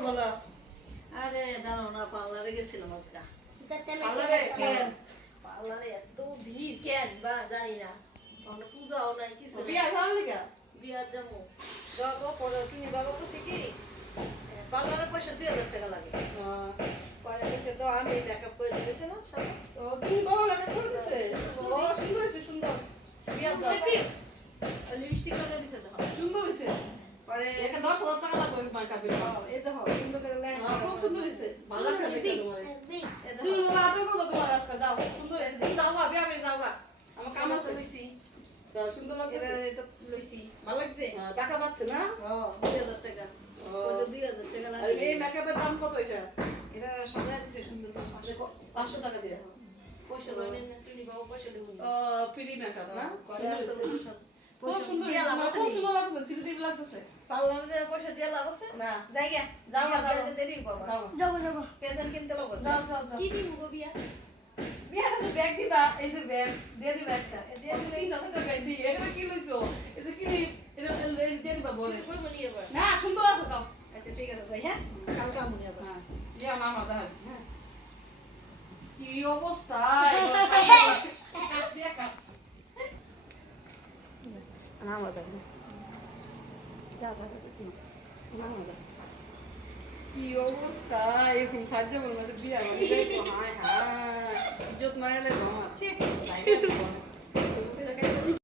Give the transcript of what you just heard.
খবর বলো। আরে জানো না পার্লারে গেছিলাম আজকে। পার্লারে এত ভিড় কেন বা জানি না। কোনো পূজাও নাই কিছু নাই। বিয়া যাওয়ার লিগা? বিয়ার যাবো। যাবো পরে তুমি বাবা বলছে কি পার্লারে পয়সা 2000 টাকা লাগে। পরে এসে তো আমি মেকআপ করে দিয়েছি না সাথে। ও তুমি বড় লাগা করে দিছে। ও সুন্দর হইছে সুন্দর। বিয়ার যাবো। লিপস্টিক লাগা দিতে দাও। সুন্দর হইছে। পরে এটা 10,000 টাকা লাগবে মেকআপে। এই দেখো সুন্দর করে লাইন। খুব সুন্দর হইছে। ভালো লাগছে দেখতে তোমার। এই তুমি দেখো বাবা আদর করো তোমার আজকে যাও। সুন্দর হইছে। তুমি যাও বা বিয়া করে যাও বা। আমার কাম আছে। লইছি। সুন্দর লাগছে। এবারে এটা লইছি। ভালো লাগছে? টাকা পাচ্ছে না? 2000 টাকা। কত 2000 টাকা আর লাগে? এই মেকআপের দাম কত এটা? এটা সাজায় দিছে সুন্দর করে। 500 টাকা দিয়ে। পয়সা লইলেন না তুমি বাবা পয়সা দেবো না। ফ্রি মেকআপ না? করে আছে খুব সুন্দর দিয়া লাভ হইছে। আছে খুব নি? সুন্দর লাগছে। চিরদিন লাগতেছে। পার্লারে যে পয়সা দিয়া লাভ আছে? না। জায়গা যাও, যাও। দেরি বাবা। যাও। প্রেজেন্ট কিনতে লাগবে। যাও। কি দিব গো বিয়া? বিয়া আছে ব্যাগ দিবা। এই যে ব্যাগ দিয়ে দিবা একটা। দিয়ে দিলে- 3000 টাকা দি। এটা কি লইছো? এই যে কি এটা দিয়ে দিবা বলে। কিছু কইব নি এবার? না সুন্দর আছে যাও। আচ্ছা ঠিক আছে যাই হ্যাঁ? কালকে আমুনি আবার। হ্যাঁ। ইয়া মামা যাও। হ্যাঁ। কি অবস্থা? বিয়া কাট। না আমার দাও। যা কি অবস্থা এরকম সাহায্য করবো বিয়া হায় হায় ইজ্জত মারালে ঘমা ছি